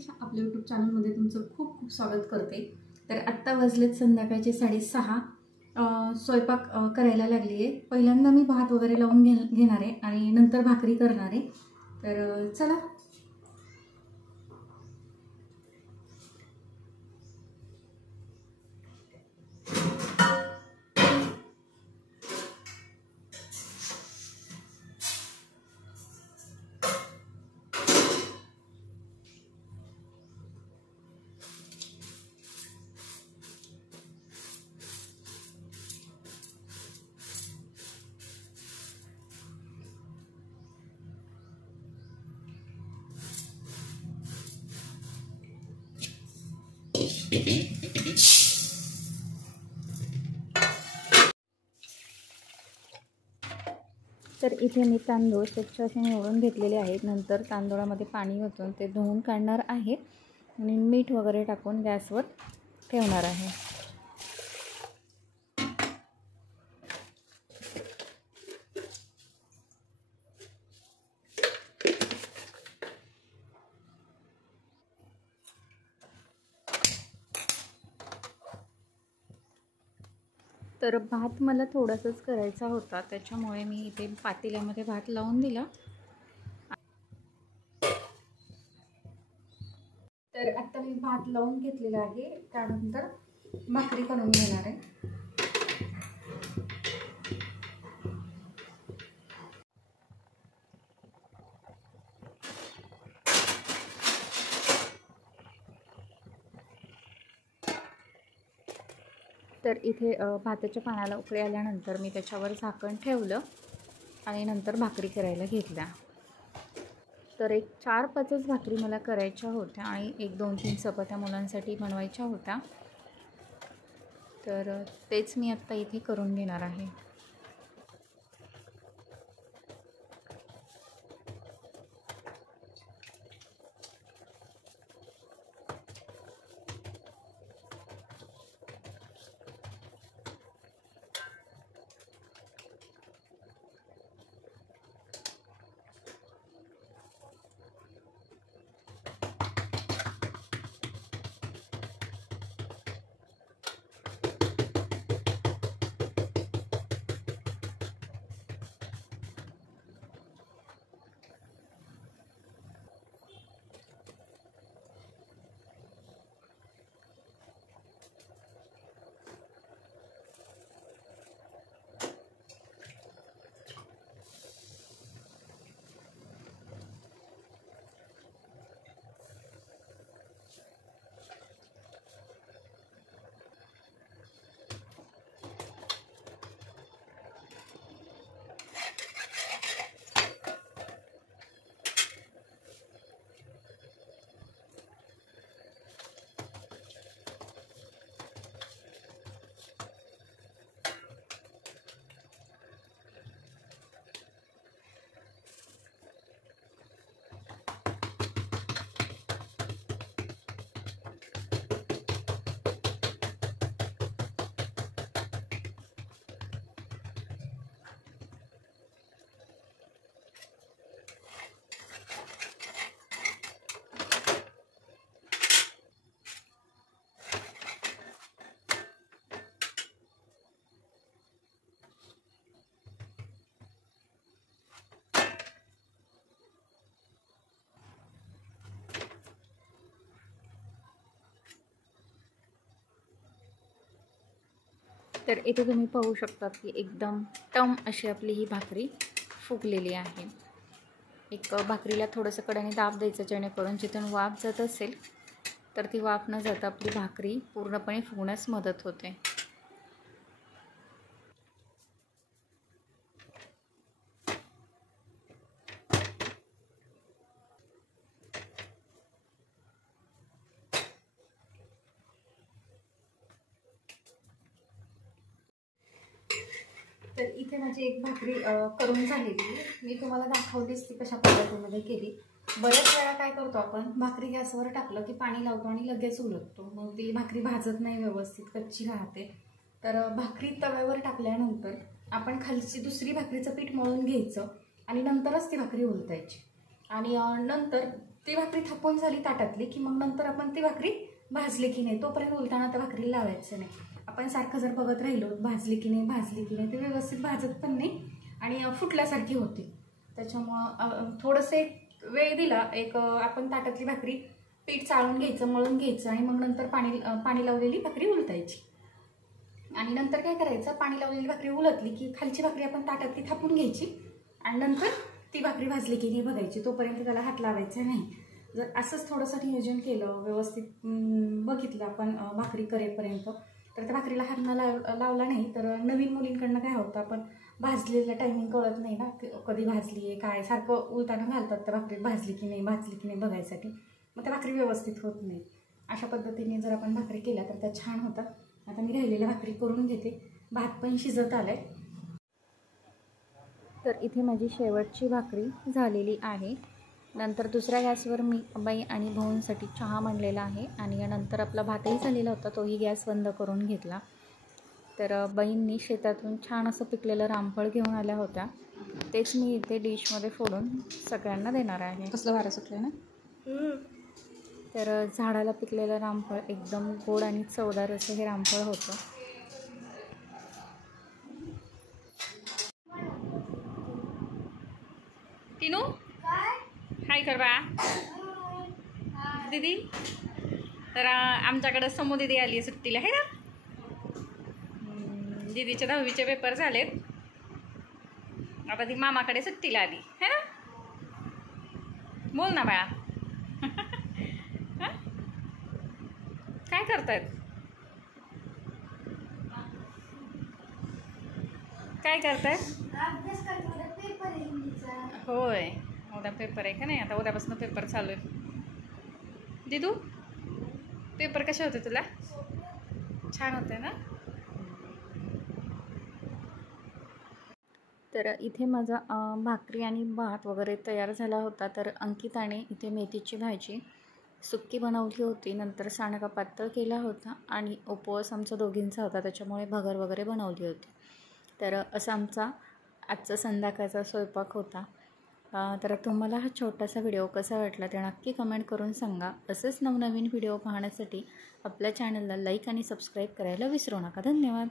प्रतीक्षा आपल्या यूट्यूब चॅनलमध्ये तुमचं खूप खूप स्वागत करते। तर आत्ता वाजलेत संध्याकाळचे 6:30। स्वयंपाक करायला लागली आहे। पहिल्यांदा मी भात वगैरे लावून घेणार आहे आणि नंतर भाकरी करणार आहे। तर चला। तर इथे मी तांदूळ स्वच्छ असे निवडून घेतलेले आहेत। नंतर तांदूळामध्ये पाणी ओतून ते धुवून काढणार आहे आणि मीठ वगैरे टाकून गॅसवर ठेवणार आहे। तर भात मला थोडासाच करायचा होता, त्याच्यामुळे मी इथे पातेल्यामध्ये भात लावून दिला। तर आता मी भात लावून घेतलेला आहे, त्यानंतर भाकरी करून घेणार आहे। तर इथे भाताच्या पाण्याला उकळी आल्यानंतर मी त्याच्यावर झाकण ठेवलं आणि नंतर भाकरी करायला घेतल्या। तर एक 4-5च भाकरी मला करायच्या होत्या आणि 1-2-3 चपात्या मुलांसाठी बनवायच्या होत्या। तर तेच मी आत्ता इथे करून घेणार आहे। तर इथे तुम्ही पाहू शकतात की एकदम टम अशी आपली ही भाकरी फुगलेली आहे। एक भाकरीला थोडंसं कडेने दाब द्यायचं, जेणेकरून जिथून वाफ जात असेल तर ती वाफ न जाता आपली भाकरी पूर्णपणे फुगण्यास मदत होते। तर इथे माझी एक भाकरी करून झालेली, मी तुम्हाला दाखवलीच ती कशा पद्धतीमध्ये केली। बऱ्याच वेळा काय करतो आपण, भाकरी गॅसवर टाकलं की पाणी लावतो आणि लगेच उलटतो, मग ती भाकरी भाजत नाही व्यवस्थित, कच्ची राहते। तर भाकरी तव्यावर टाकल्यानंतर आपण खालची दुसरी भाकरीचं पीठ मळून घ्यायचं आणि नंतरच ती भाकरी उलटायची। आणि नंतर ती भाकरी थापून झाली ताटातली की मग नंतर आपण ती भाकरी भाजली की नाही तोपर्यंत उलटाना त्या भाकरी लावायचं नाही. आपण सारखं जर बघत राहिलो भाजली की नाही ते व्यवस्थित भाजत पण नाही आणि फुटल्यासारखी होती. त्याच्यामुळं थोडंसं वेळ दिला आपण ताटातली भाकरी पीठ चाळून घ्यायचं, मळून घ्यायचं आणि मग नंतर पाणी लावलेली भाकरी उलटायची. आणि नंतर काय करायचं, पाणी लावलेली भाकरी उलटली की खालची भाकरी आपण ताटातली थापून घ्यायची आणि नंतर ती भाकरी भाजली की नाही बघायची, तोपर्यंत त्याला हात लावायचा नाही. जर असंच थोडंसं नियोजन केलं, व्यवस्थित बघितलं आपण भाकरी करेपर्यंत, तर त्या भाकरीला हात न लावला नाही तर नवीन मुलींकडनं काय होतं, आपण भाजलेलं टायमिंग कळत नाही ना, कधी भाजली आहे काय, सारखं उलटानं घालतात त्या भाकरी भाजली की नाही बघायसाठी, मग त्या भाकरी व्यवस्थित होत नाही. अशा पद्धतीने जर आपण भाकरी केल्या तर त्या छान होतात. आता मी राहिलेल्या भाकरी करून घेते. भात पण शिजत आलाय. तर इथे माझी शेवटची भाकरी झालेली आहे. नंतर दुसऱ्या गॅसवर मी बाई आणि भाऊंसाठी चहा मांडलेला आहे आणि नंतर आपला भातही झालेला होता, तोही गॅस बंद करून घेतला. तर बाईंनी शेतातून छान असं पिकलेलं रामफळ घेऊन आल्या होत्या, तेच मी इथे डिशमध्ये फोडून सगळ्यांना देणार आहे. कसलं वारं सुटलं ना. तर झाडाला पिकलेलं रामफळ एकदम गोड आणि चवदार असं हे रामफळ होतं. टिनू हाय कर बा दीदी. तर आमच्याकडं समू दीदी आली आहे सुट्टीला आहे ना. दीदीचे 10वीचे पेपर झालेत, आता ती मामाकडे सुट्टीला आली है ना. बोल ना बाळा. काय करतायत, काय करतायत. होय, उद्या पेपर आहे का नाही, आता उद्यापासून पेपर चालू आहे. दिदू पेपर कसे होते तुला, छान होते ना. तर इथे माझा भाकरी आणि भात वगैरे तयार झाला होता. तर अंकिताने इथे मेथीची भाजी सुक्की बनवली होती, नंतर सांडगा पातळ केला होता आणि उपवास आमचा दोघींचा होता, त्याच्यामुळे भगर वगैरे बनवली होती. तर असा आमचा आजचा संध्याकाळचा स्वयंपाक होता. तर तुम्हाला हा छोटासा व्हिडिओ कसा वाटला ते नक्की कमेंट करून सांगा. असेच नवनवीन व्हिडिओ पाहण्यासाठी आपल्या चॅनलला लाईक आणि सबस्क्राईब करायला विसरू नका. धन्यवाद.